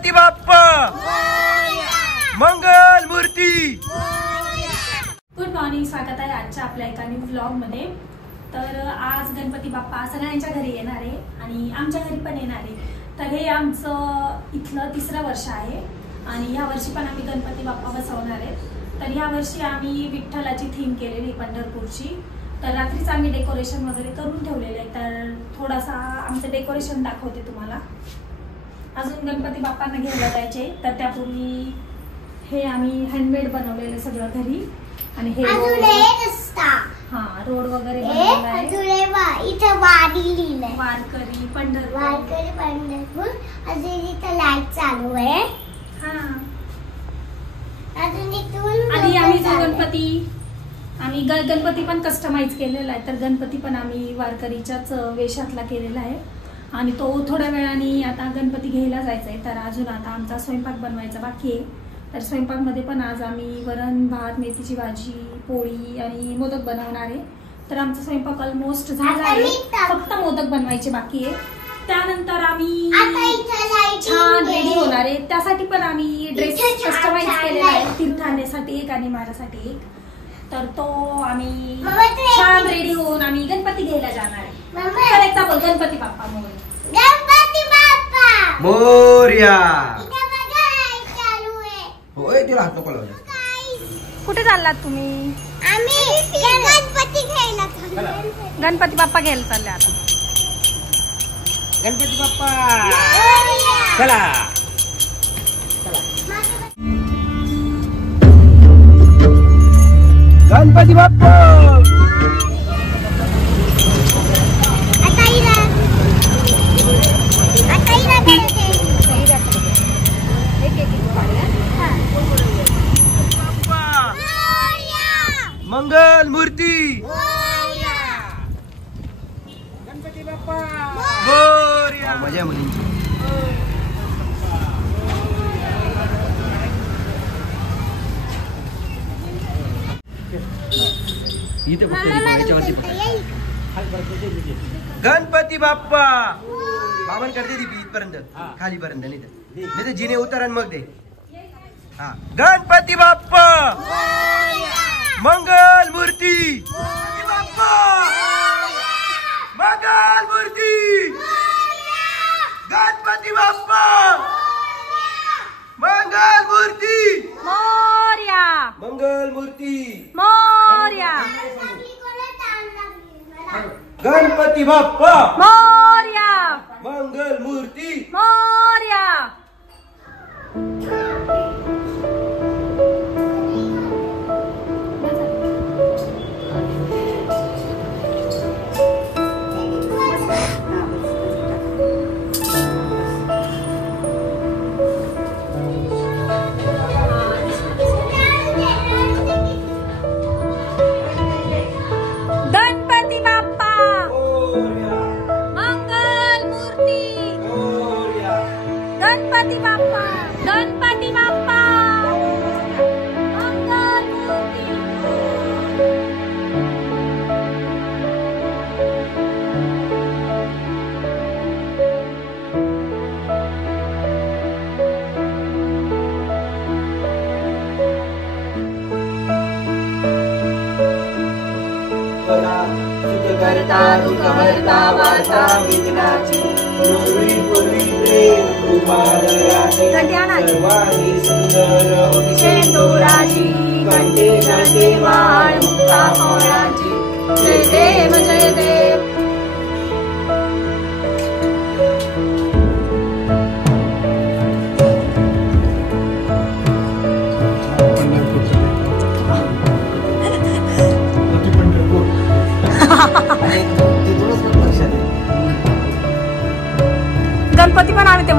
गणपती बाप्पा मंगल मूर्ती। Good morning, स्वागत आहे आजच्या आपल्या एका न्यू व्लॉग मध्ये। तर आज गणपती बाप्पा सगळ्यांच्या घरी येणार आहे आणि आमच्या घरी पण येणार आहे। तर हे आमचं इथलं तिसरं वर्ष आहे आणि या वर्षी पण आम्ही गणपती बाप्पा बसवणार आहे। तर या वर्षी आम्ही विठ्ठलाची थीम केलेली पंढरपूरची। तर रात्रीच आम्ही डेकोरेशन वगैरे करून ठेवलेले आहे। तर थोडासा आमचं डेकोरेशन दाखवते तुम्हाला। अजून गणपती बाप्पांना घ्यायला जायचे, तर त्यापूर्वी हे आम्ही हँडमेड बनवलेलं सगळं घरी आणि हे रोड वगैरे बनवलेला आहे। इथे वारी लिहिलंय, वारकरी पंढरपूर, वारकरी पंढरपूर। अजून इथे लाईट चालू आहे। अजून इथून आणि आम्ही जो गणपती पण कस्टमाइज केलेला आहे। तर गणपती पण आम्ही वारकरीच्याच वेशातला केलेला आहे आणि तो थोड्या वेळाने आता गणपती घ्यायला जायचा आहे। तर अजून आता आमचा स्वयंपाक बनवायचा बाकी आहे। तर स्वयंपाकमध्ये पण आज आम्ही वरण भात, मेथीची भाजी, पोळी आणि मोदक बनवणार आहे। तर आमचा स्वयंपाक ऑलमोस्ट झाला आहे, फक्त मोदक बनवायचे बाकी आहे। त्यानंतर आम्ही छान रेडी होणार आहे। त्यासाठी पण आम्ही ड्रेस कस्टमाइज केलेला आहे, तीर्थानेसाठी एक आणि माझ्यासाठी एक। तर तो आम्ही छान रेडी होऊन आम्ही गणपती घ्यायला जाणार आहे। तर एकदा बोल, गणपती बाप्पा मोरया। गणपती बाप्पा मोरया। होय, तिला हात नको लावू। कुठे चाललात तुम्ही? आम्ही गणपती घ्यायला चाललो। गणपती बाप्पा घ्यायला चालले आता। गणपती बाप्पा चला गणपती बाप्पा। मंगल मूर्ती गणपती बाप्पा मोरया। मजा मुलींची। गणपती बाप्पा बाबन करते ती इथपर्यंत खाली पर्यंत, नाही तर जिने उतरण मग दे। हा, गणपती बाप्पा मंगल मूर्ती बाप्पा मंगल मूर्ती गणपती बाप्पा मंगल मूर्ती मोरया, मंगल मूर्ती मोरया, गणपती बाप्पा मोरया, मंगल मूर्ती मोरया। गणपती बाप्पा मंगल मूर्ती, गणपती बाप्पा, गणपती बाप्पा मंगल मूर्ती। करता दुःख हरता वार्ता विघ्नाची, पूर्वी प्रेम कृपा दयाची, सर्वांगी सुंदर शेंदुराची, कंठी जळते माळ मुक्ता कोणाची। जय देव जय देव। गणपती पण आम्ही ते